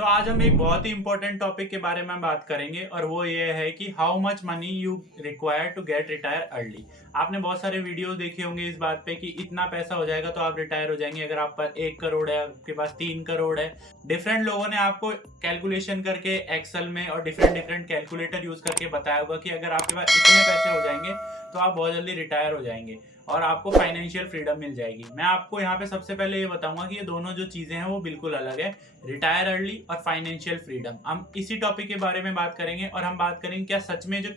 सो आज हम एक बहुत ही इंपॉर्टेंट टॉपिक के बारे में बात करेंगे और वो ये है कि how much money you require to get retire early. आपने बहुत सारे वीडियोस देखे होंगे इस बात पे कि इतना पैसा हो जाएगा तो आप रिटायर हो जाएंगे। अगर आप पर 1 करोड़ है, आपके पास 3 करोड़ है। डिफरेंट लोगों ने आपको कैलकुलेशन करके एक्सेल में और डिफरेंट डिफरेंट कैलकुलेटर यूज करके बताया होगा कि अगर आपके पास इतने पैसे हो जाएंगे तो आप बहुत जल्दी रिटायर हो जाएंगे और आपको फाइनेंशियल फ्रीडम मिल जाएगी। मैं आपको यहाँ पे सबसे पहले ये बताऊंगा कि ये दोनों जो चीजें हैं वो बिल्कुल अलग है, रिटायर अर्ली और फाइनेंशियल फ्रीडम। हम इसी टॉपिक के बारे में बात करेंगे और हम बात करेंगे क्या सच में जो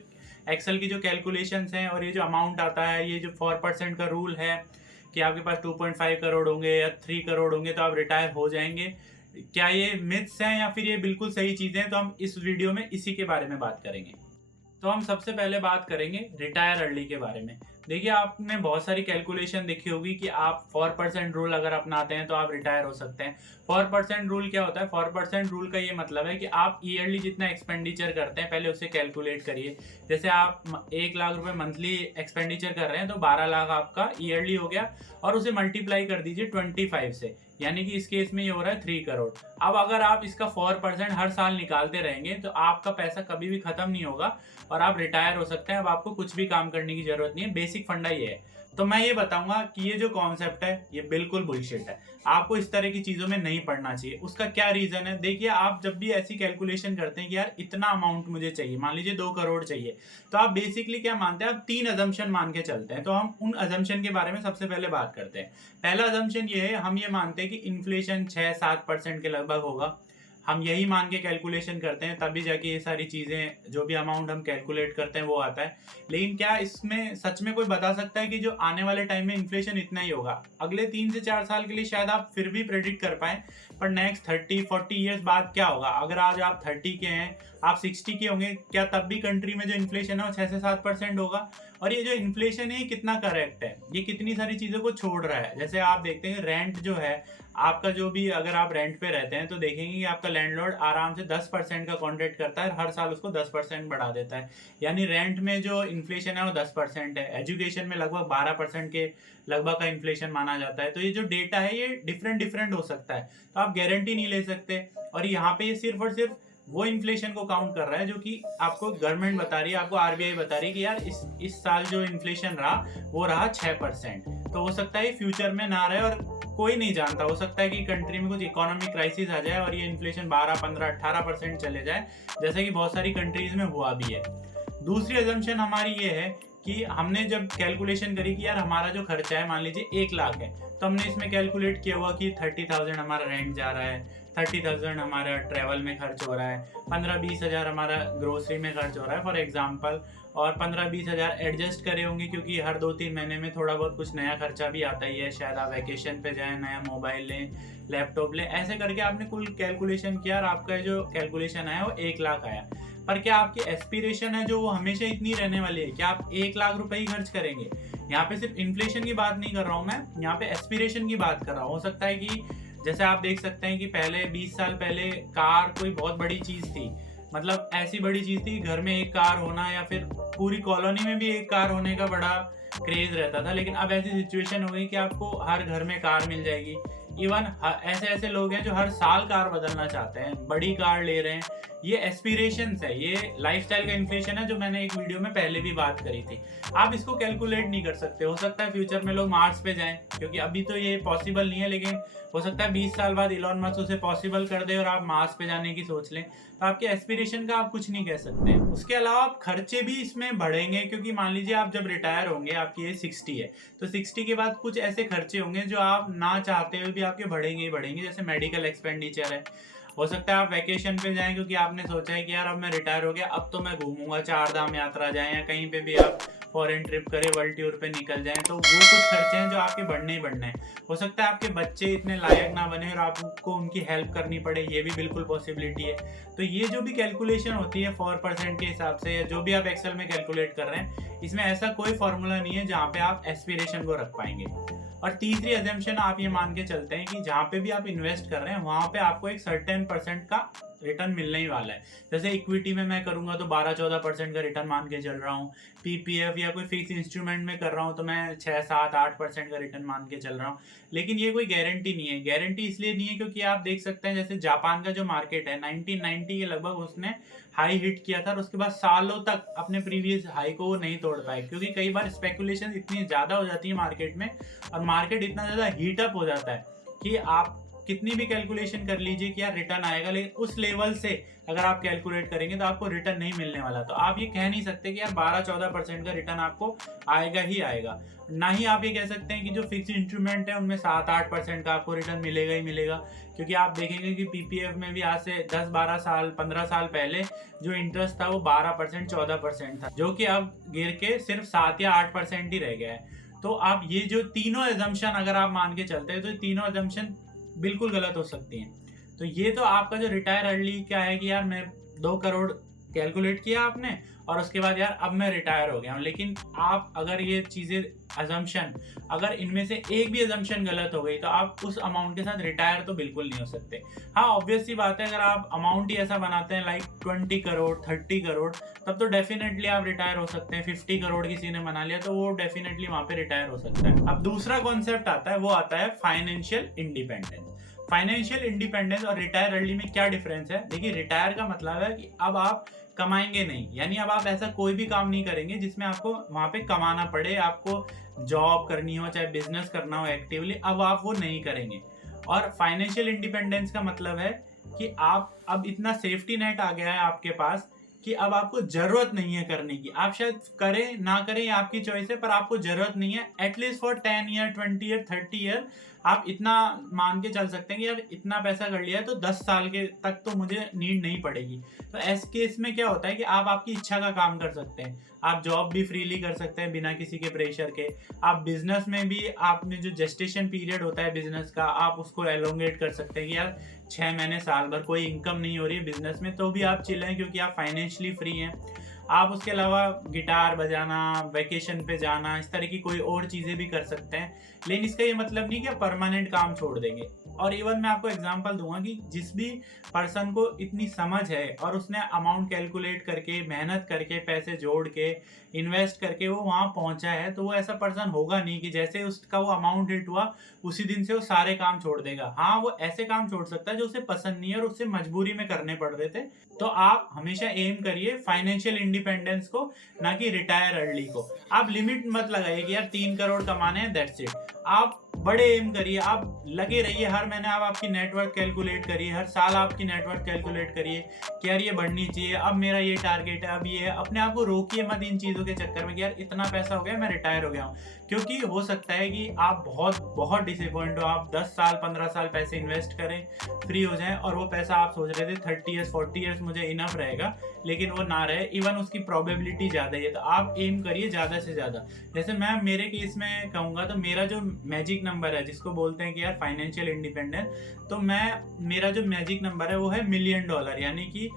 एक्सेल की जो कैलकुलेशंस हैं और ये जो अमाउंट आता है, ये जो 4% का रूल है कि आपके पास 2.5 करोड़ होंगे या 3 करोड़ होंगे तो आप रिटायर हो जाएंगे, क्या ये मिथ्स हैं या फिर ये बिल्कुल सही चीजें हैं। तो हम इस वीडियो में इसी के बारे में बात करेंगे। तो हम सबसे पहले बात करेंगे रिटायर अर्ली के बारे में। देखिए, आपने बहुत सारी कैलकुलेशन देखी होगी कि आप 4% रूल अगर अपनाते हैं तो आप रिटायर हो सकते हैं। 4% रूल क्या होता है? 4% रूल का ये मतलब है कि आप ईयरली जितना एक्सपेंडिचर करते हैं पहले उसे कैलकुलेट करिए। जैसे आप 1 लाख रुपए मंथली एक्सपेंडिचर कर रहे हैं तो 12 लाख आपका ईयरली हो गया और उसे मल्टीप्लाई कर दीजिए 25 से, यानी कि इस केस में ये हो रहा है 3 करोड़। अब अगर आप इसका 4% हर साल निकालते रहेंगे तो आपका पैसा कभी भी खत्म नहीं होगा और आप रिटायर हो सकते हैं। अब आपको कुछ भी काम करने की जरूरत नहीं है। बेसिक फंडा ये है। तो मैं ये बताऊंगा कि ये जो कॉन्सेप्ट है ये बिल्कुल बुलशिट है। आपको इस तरह की चीजों में नहीं पड़ना चाहिए। उसका क्या रीजन है? देखिए, आप जब भी ऐसी कैलकुलेशन करते हैं कि यार इतना अमाउंट मुझे चाहिए, मान लीजिए 2 करोड़ चाहिए, तो आप बेसिकली क्या मानते हैं? आप 3 अजम्पशन मान के चलते हैं। तो हम उन अजम्पशन के बारे में सबसे पहले बात करते हैं। पहला अजम्पशन ये है, हम ये मानते हैं कि इन्फ्लेशन 6-7% के लगभग होगा। हम यही मान के कैलकुलेशन करते हैं, तभी जाके ये सारी चीज़ें, जो भी अमाउंट हम कैलकुलेट करते हैं वो आता है। लेकिन क्या इसमें सच में कोई बता सकता है कि जो आने वाले टाइम में इन्फ्लेशन इतना ही होगा? अगले 3 से 4 साल के लिए शायद आप फिर भी प्रेडिक्ट कर पाए, पर नेक्स्ट 30-40 ईयर्स बाद क्या होगा? अगर आज आप 30 के हैं, आप 60 के होंगे, क्या तब भी कंट्री में जो इन्फ्लेशन है वो 6 से 7% होगा? और ये जो इन्फ्लेशन है ये कितना करेक्ट है? ये कितनी सारी चीज़ों को छोड़ रहा है? जैसे आप देखते हैं रेंट जो है आपका, जो भी अगर आप रेंट पे रहते हैं तो देखेंगे कि आपका लैंडलॉर्ड आराम से 10% का कॉन्ट्रैक्ट करता है, हर साल उसको 10% बढ़ा देता है। यानी रेंट में जो इन्फ्लेशन है वो 10% है। एजुकेशन में लगभग 12% के लगभग का इन्फ्लेशन माना जाता है। तो ये जो डेटा है ये डिफरेंट डिफरेंट हो सकता है, तो आप गारंटी नहीं ले सकते। और यहाँ पे ये सिर्फ और सिर्फ वो इन्फ्लेशन को काउंट कर रहा है जो कि आपको गवर्नमेंट बता रही है, आपको आरबीआई बता रही है कि यार इस साल जो इन्फ्लेशन रहा वो रहा 6%। तो हो सकता है फ्यूचर में ना रहे और कोई नहीं जानता, हो सकता है कि कंट्री में कुछ इकोनॉमिक क्राइसिस आ जाए और ये इन्फ्लेशन 12-15-18% चले जाए, जैसे कि बहुत सारी कंट्रीज में हुआ भी है। दूसरी अजम्पशन हमारी ये है कि हमने जब कैलकुलेशन करी कि यार हमारा जो खर्चा है, मान लीजिए 1 लाख है, तो हमने इसमें कैलकुलेट किया हुआ कि 30,000 हमारा रेंट जा रहा है, 30,000 हमारा ट्रैवल में खर्च हो रहा है, 15-20 हज़ार हमारा ग्रोसरी में खर्च हो रहा है फॉर एग्जाम्पल, और 15-20 हज़ार एडजस्ट करे होंगे क्योंकि हर 2-3 महीने में थोड़ा बहुत कुछ नया खर्चा भी आता ही है। शायद आप वैकेशन पे जाएं, नया मोबाइल लें, लैपटॉप लें, ऐसे करके आपने कुल कैलकुलेशन किया और आपका जो कैलकुलेशन आया वो 1 लाख आया। पर क्या आपकी एस्पिरेशन है जो वो हमेशा इतनी रहने वाली है? क्या आप 1 लाख रुपए ही खर्च करेंगे? यहाँ पे सिर्फ इन्फ्लेशन की बात नहीं कर रहा हूँ मैं, यहाँ पे एस्पिरेशन की बात कर रहा हूँ। हो सकता है कि जैसे आप देख सकते हैं कि पहले 20 साल पहले कार कोई बहुत बड़ी चीज थी, मतलब ऐसी बड़ी चीज थी घर में एक कार होना, या फिर पूरी कॉलोनी में भी एक कार होने का बड़ा क्रेज रहता था। लेकिन अब ऐसी सिचुएशन हो गई कि आपको हर घर में कार मिल जाएगी। इवन ऐसे ऐसे लोग हैं जो हर साल कार बदलना चाहते हैं, बड़ी कार ले रहे हैं। ये एस्पिरेशंस है, ये लाइफस्टाइल का इन्फ्लेशन है जो मैंने एक वीडियो में पहले भी बात करी थी। आप इसको कैलकुलेट नहीं कर सकते। हो सकता है फ्यूचर में लोग मार्स पे जाएं, क्योंकि अभी तो ये पॉसिबल नहीं है, लेकिन हो सकता है 20 साल बाद इलॉन मस्क उसे पॉसिबल कर दे और आप मार्स पे जाने की सोच लें। तो आपके एस्पिरेशन का आप कुछ नहीं कह सकते। उसके अलावा खर्चे भी इसमें बढ़ेंगे, क्योंकि मान लीजिए आप जब रिटायर होंगे, आपकी एज 60 है, तो 60 के बाद कुछ ऐसे खर्चे होंगे जो आप ना चाहते हुए भी आपके बढ़ेंगे ही बढ़ेंगे। जैसे मेडिकल एक्सपेंडिचर है। हो सकता है आप वैकेशन पे जाएं क्योंकि आपने सोचा है कि यार अब मैं रिटायर हो गया, अब तो मैं घूमूंगा, 4 धाम यात्रा जाएं या कहीं पे भी आप फॉरेन ट्रिप करें, वर्ल्ड टूर पे निकल जाएं, तो वो कुछ खर्चे हैं जो आपके बढ़ने ही बढ़ने हैं। हो सकता है आपके बच्चे इतने लायक ना बने और आपको उनकी हेल्प करनी पड़े, ये भी बिल्कुल पॉसिबिलिटी है। तो ये जो भी कैलकुलेशन होती है 4% के हिसाब से, या जो भी आप एक्सेल में कैलकुलेट कर रहे हैं, इसमें ऐसा कोई फॉर्मूला नहीं है जहाँ पे आप एस्पिरेशन को रख पाएंगे। और तीसरी अजम्पशन आप ये मान के चलते हैं कि जहाँ पे भी आप इन्वेस्ट कर रहे हैं वहाँ पे आपको एक सर्टेन % का रिटर्न मिलने ही वाला है। जैसे इक्विटी में मैं करूंगा तो 12-14% का रिटर्न मान के चल रहा हूँ, पीपीएफ या कोई फिक्स इंस्ट्रूमेंट में कर रहा हूँ तो मैं 6-7-8% का रिटर्न मान के चल रहा हूँ। लेकिन ये कोई गारंटी नहीं है। गारंटी इसलिए नहीं है क्योंकि आप देख सकते हैं जैसे जापान का जो मार्केट है 1990 के लगभग उसने हाई हिट किया था और उसके बाद सालों तक अपने प्रीवियस हाई को वो नहीं तोड़ पाए, क्योंकि कई बार स्पेकुलेशन इतनी ज़्यादा हो जाती है मार्केट में और मार्केट इतना ज़्यादा हीटअप हो जाता है कि आप कितनी भी कैलकुलेशन कर लीजिए कि यार रिटर्न आएगा, लेकिन उस लेवल से अगर आप कैलकुलेट करेंगे तो आपको रिटर्न नहीं मिलने वाला। तो आप ये कह नहीं सकते कि यार 12-14% का रिटर्न आपको आएगा ही आएगा। ना ही आप ये कह सकते हैं कि जो फिक्स इंस्ट्रूमेंट है उनमें 7-8% का आपको रिटर्न मिलेगा ही मिलेगा, क्योंकि आप देखेंगे कि पीपीएफ में भी आज से 10-12 साल 15 साल पहले जो इंटरेस्ट था वो 12% 14% था, जो कि अब गिर के सिर्फ 7 या 8% ही रह गया है। तो आप ये जो तीनों एजम्पशन अगर आप मान के चलते हैं तो ये तीनों एजम्पशन बिल्कुल गलत हो सकती हैं। तो ये तो आपका जो रिटायर अर्ली क्या है कि यार मैं 2 करोड़ कैलकुलेट किया आपने और उसके बाद यार अब मैं रिटायर हो गया हूँ। लेकिन आप अगर ये चीज़ें अजम्पशन, अगर इनमें से एक भी अजम्पशन गलत हो गई तो आप उस अमाउंट के साथ रिटायर तो बिल्कुल नहीं हो सकते। हाँ, ऑब्वियस सी बात है, अगर आप अमाउंट ही ऐसा बनाते हैं लाइक 20 करोड़ 30 करोड़ तब तो डेफिनेटली आप रिटायर हो सकते हैं। 50 करोड़ किसी ने बना लिया तो वो डेफिनेटली वहाँ पे रिटायर हो सकता है। अब दूसरा कॉन्सेप्ट आता है, वो आता है फाइनेंशियल इंडिपेंडेंस। फाइनेंशियल इंडिपेंडेंस और रिटायर अर्ली में क्या डिफरेंस है? देखिए, रिटायर का मतलब है कि अब आप कमाएंगे नहीं, यानी अब आप ऐसा कोई भी काम नहीं करेंगे जिसमें आपको वहां पे कमाना पड़े, आपको जॉब करनी हो चाहे बिजनेस करना हो एक्टिवली, अब आप वो नहीं करेंगे। और फाइनेंशियल इंडिपेंडेंस का मतलब है कि आप अब इतना सेफ्टी नेट आ गया है आपके पास कि अब आपको जरूरत नहीं है करने की। आप शायद करें ना करें ये आपकी चॉइस है, पर आपको जरूरत नहीं है। At least for 10 year 20 year 30 year आप इतना मान के चल सकते हैं कि यार इतना पैसा कर लिया है तो 10 साल के तक तो मुझे नीड नहीं पड़ेगी। तो ऐसे केस में क्या होता है कि आप आपकी इच्छा का काम कर सकते हैं, आप जॉब भी फ्रीली कर सकते हैं बिना किसी के प्रेशर के। आप बिजनेस में भी आपने जो जेस्टेशन पीरियड होता है बिजनेस का, आप उसको एलोंगेट कर सकते हैं कि यार 6 महीने साल भर कोई इनकम नहीं हो रही है बिजनेस में तो भी आप चिल हैं क्योंकि आप फाइनेंशियली फ्री हैं। आप उसके अलावा गिटार बजाना, वेकेशन पे जाना, इस तरह की कोई और चीज़ें भी कर सकते हैं। लेकिन इसका ये मतलब नहीं कि आप परमानेंट काम छोड़ देंगे। और इवन मैं आपको एग्जांपल दूंगा कि जिस भी पर्सन को इतनी समझ है और उसने अमाउंट कैलकुलेट करके, मेहनत करके, पैसे जोड़ के, इन्वेस्ट करके वो वहाँ पहुँचा है, तो वो ऐसा पर्सन होगा नहीं कि जैसे उसका वो अमाउंट हिट हुआ उसी दिन से वो सारे काम छोड़ देगा। हाँ, वो ऐसे काम छोड़ सकता है जो उसे पसंद नहीं है और उससे मजबूरी में करने पड़ रहे थे। तो आप हमेशा एम करिए फाइनेंशियल इंडिपेंडेंस को, ना कि रिटायर अर्ली को। आप लिमिट मत लगाइए कि यार 3 करोड़ कमाने हैं, दैट्स इट। आप बड़े एम करिए, आप लगे रहिए, हर महीने आप आपकी नेटवर्थ कैलकुलेट करिए, हर साल आपकी नेटवर्थ कैलकुलेट करिए कि यार ये बढ़नी चाहिए, अब मेरा ये टारगेट है, अब ये है। अपने आप को रोकिए मत इन चीज़ों के चक्कर में कि यार इतना पैसा हो गया मैं रिटायर हो गया हूँ, क्योंकि हो सकता है कि आप बहुत बहुत डिसअपॉइंट हो। आप 10 साल 15 साल पैसे इन्वेस्ट करें, फ्री हो जाएं और वो पैसा आप सोच रहे थे 30 ईयर्स 40 ईयर्स मुझे इनफ रहेगा, लेकिन वो ना रहे, इवन उसकी प्रोबेबिलिटी ज़्यादा है। तो आप एम करिए ज़्यादा से ज़्यादा। जैसे मैं मेरे केस में कहूँगा तो मेरा जो मैजिक नंबर है जिसको बोलते हैं कि यार फाइनेंशियल इंडिपेंडेंस, तो मेरा जो मैजिक नंबर है वो है $1 मिलियन, यानी कि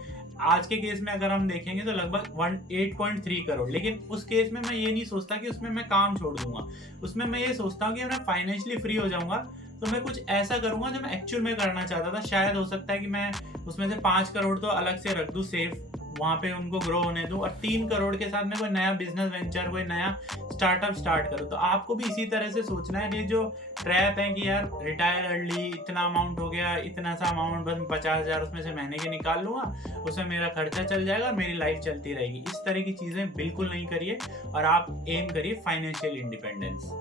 आज के केस में अगर हम देखेंगे तो लगभग 8.3 करोड़। लेकिन उस केस में मैं ये नहीं सोचता कि उसमें मैं काम छोड़ दूंगा, उसमें मैं ये सोचता हूँ कि मैं फाइनेंशियली फ्री हो जाऊंगा तो मैं कुछ ऐसा करूंगा जो मैं एक्चुअल में करना चाहता था। शायद हो सकता है कि मैं उसमें से 5 करोड़ तो अलग से रख दूं सेफ, वहाँ पे उनको ग्रो होने दूं, और 3 करोड़ के साथ में कोई नया बिजनेस वेंचर, कोई नया स्टार्टअप स्टार्ट करूं। तो आपको भी इसी तरह से सोचना है। ये जो ट्रैप है कि यार रिटायर अर्ली, इतना अमाउंट हो गया, इतना सा अमाउंट बस 50,000 उसमें से महीने के निकाल लूंगा, उसमें मेरा खर्चा चल जाएगा और मेरी लाइफ चलती रहेगी, इस तरह की चीज़ें बिल्कुल नहीं करिए और आप एम करिए फाइनेंशियल इंडिपेंडेंस।